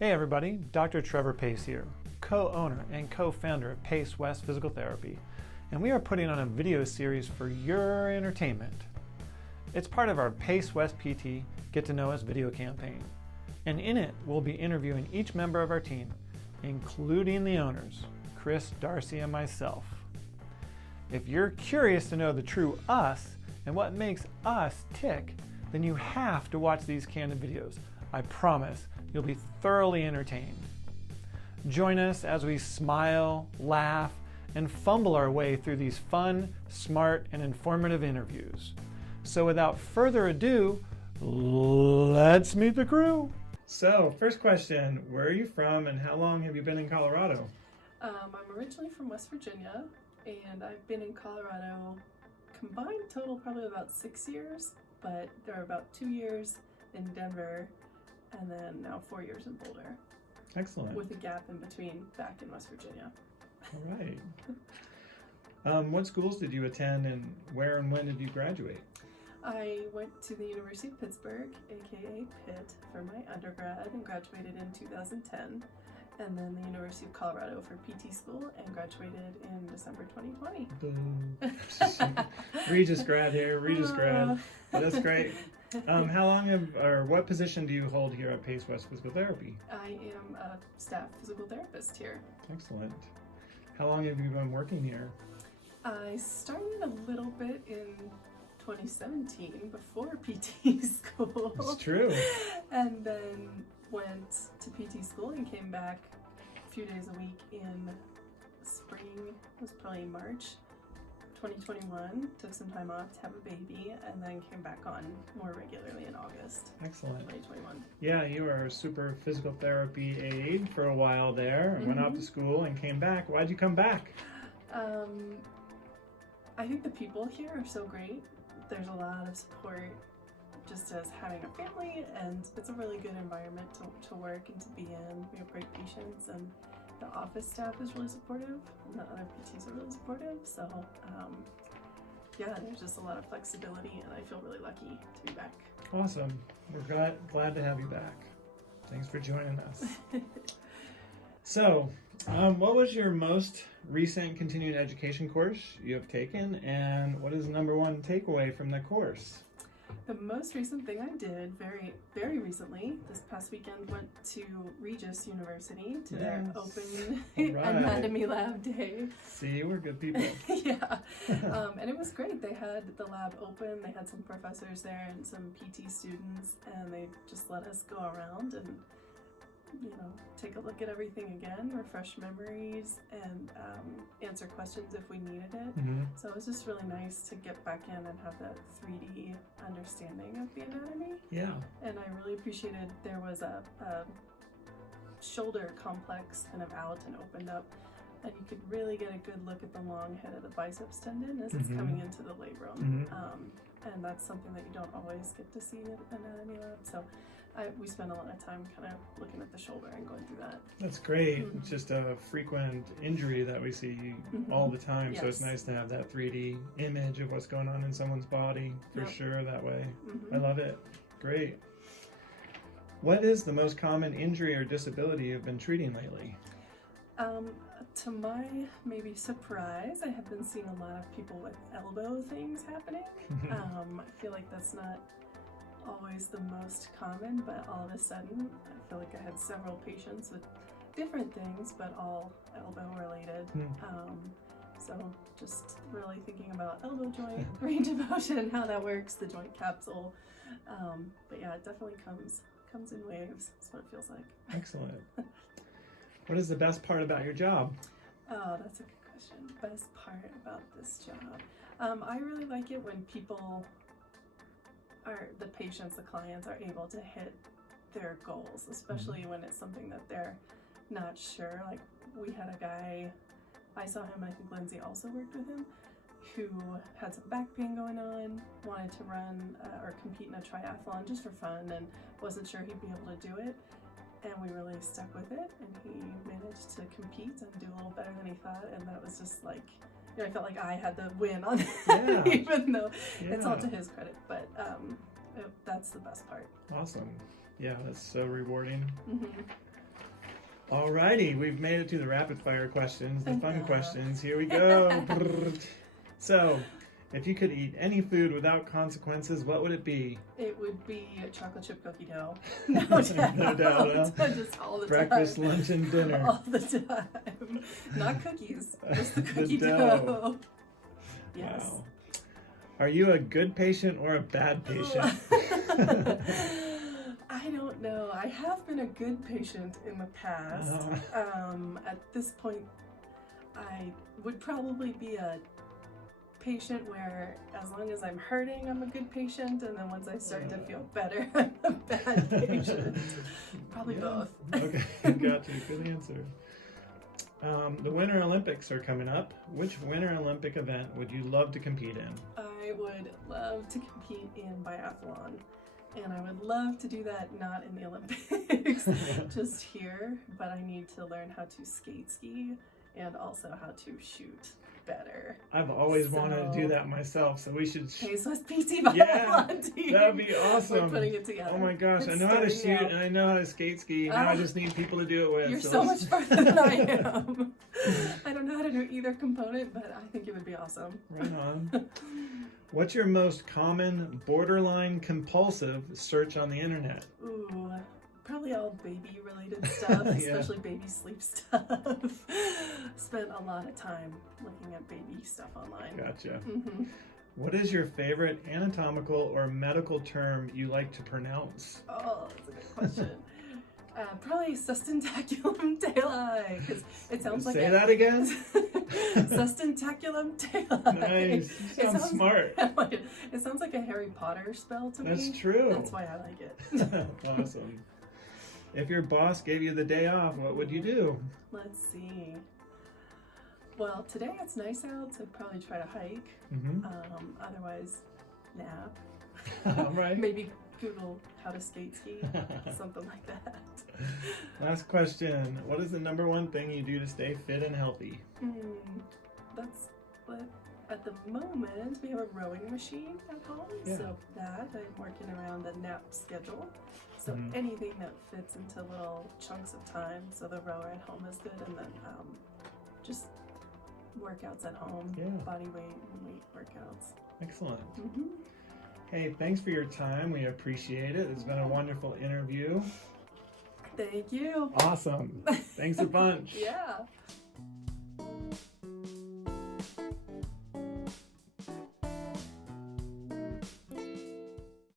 Hey everybody, Dr. Trevor Pace here, co-owner and co-founder of Pace West Physical Therapy, and we are putting on a video series for your entertainment. It's part of our Pace West PT Get to Know Us video campaign, and in it we'll be interviewing each member of our team, including the owners, Chris, Darcy, and myself. If you're curious to know the true us and what makes us tick, then you have to watch these candid videos. I promise you'll be thoroughly entertained. Join us as we smile, laugh, and fumble our way through these fun, smart, and informative interviews. So without further ado, let's meet the crew. So, first question, where are you from and how long have you been in Colorado? I'm originally from West Virginia, and I've been in Colorado combined total probably about 6 years, but there are about 2 years in Denver, and then now 4 years in Boulder. Excellent. With a gap in between back in West Virginia. All right. What schools did you attend and where and when did you graduate? I went to the University of Pittsburgh, aka Pitt, for my undergrad and graduated in 2010. And then the University of Colorado for PT school and graduated in December 2020. Boom. Regis grad here, Regis grad. That's great. How long what position do you hold here at Pace West Physical Therapy? I am a staff physical therapist here. Excellent. How long have you been working here? I started a little bit in 2017 before PT school. It's true. And then went to PT school and came back a few days a week in spring, it was probably March 2021, took some time off to have a baby, and then came back on more regularly in August. Excellent. 2021. Yeah, you were a super physical therapy aide for a while there, and went off to school and came back. Why'd you come back? I think the people here are so great. There's a lot of support just as having a family, and it's a really good environment to work and to be in. We have great patients, and the office staff is really supportive, and the other PTs are really supportive. So yeah, there's just a lot of flexibility, and I feel really lucky to be back. Awesome. We're glad to have you back. Thanks for joining us. So, what was your most recent continuing education course you have taken, and what is the number one takeaway from the course? The most recent thing I did very, very recently, this past weekend, went to Regis University to their open anatomy lab day. See, we're good people. Yeah. And it was great. They had the lab open. They had some professors there and some PT students, and they just let us go around and, take a look at everything again, refresh memories, and answer questions if we needed it. So it was just really nice to get back in and have that 3D understanding of the anatomy. Yeah. And I really appreciated there was a shoulder complex kind of out and opened up, and you could really get a good look at the long head of the biceps tendon as it's coming into the labrum. And that's something that you don't always get to see at an anatomy lab. So we spend a lot of time kind of looking at the shoulder and going through that. That's great. It's just a frequent injury that we see all the time. Yes. So it's nice to have that 3D image of what's going on in someone's body for sure that way. I love it. Great. What is the most common injury or disability you've been treating lately? To my maybe surprise, I have been seeing a lot of people with elbow things happening. I feel like that's not always the most common, but all of a sudden, I feel like I had several patients with different things, but all elbow related. So just really thinking about elbow joint range of motion, how that works, the joint capsule. But yeah, it definitely comes in waves. That's what it feels like. Excellent. What is the best part about your job? Oh, that's a good question. Best part about this job. I really like it when the patients, the clients are able to hit their goals, especially when it's something that they're not sure. Like we had a guy, I saw him, and I think Lindsay also worked with him, who had some back pain going on, wanted to run or compete in a triathlon just for fun, and wasn't sure he'd be able to do it. And we really stuck with it, and he managed to compete and do a little better than he thought, and that was just like, I felt like I had the win on that, even though it's all to his credit, but that's the best part. Awesome. Yeah, that's so rewarding. Alrighty, we've made it to the rapid fire questions, the fun Yeah. questions. Here we go. So, if you could eat any food without consequences, what would it be? It would be a chocolate chip cookie dough. No doubt. No doubt, huh? Just all the Breakfast, time. lunch, and dinner. All the time. Not cookies, just the The cookie dough. dough. Yes. Wow. Are you a good patient or a bad patient? I don't know. I have been a good patient in the past. At this point, I would probably be a patient where as long as I'm hurting, I'm a good patient, and then once I start to feel better, I'm a bad patient. Probably both. Okay, got you. Good answer. The Winter Olympics are coming up. Which Winter Olympic event would you love to compete in? I would love to compete in biathlon, and I would love to do that not in the Olympics, just here, but I need to learn how to skate ski and also how to shoot better. I've always wanted to do that myself, so we should. Pace West PT Yeah, biathlon team. that would be awesome. We're putting it together. Oh my gosh, I It's know how to starting shoot now. and I know how to skate ski. Now I just need people to do it with. You're so much farther than I am. I don't know how to do either component, but I think it would be awesome. Right on. What's your most common borderline compulsive search on the internet? Ooh, probably all baby related stuff, especially baby sleep stuff. Spent a lot of time looking at baby stuff online. Gotcha. Mm-hmm. What is your favorite anatomical or medical term you like to pronounce? Oh, that's a good question. Probably sustentaculum tali, because it sounds like Say that again? sustentaculum tali. Nice. You sound smart. It sounds like a Harry Potter spell to me. That's true. That's why I like it. Awesome. If your boss gave you the day off, what would you do? Let's see. Well, today it's nice out, so I'd probably try to hike. Mm-hmm. Otherwise, nap. All right. Maybe Google how to skate ski, something like that. Last question. What is the number one thing you do to stay fit and healthy? That's what, at the moment, we have a rowing machine at home, so that I'm working around a nap schedule. So anything that fits into little chunks of time, so the rower at home is good, and then just workouts at home, body weight and weight workouts. Excellent. Mm-hmm. Hey, thanks for your time. We appreciate it. It's been a wonderful interview. Thank you. Awesome. Thanks a bunch. Yeah.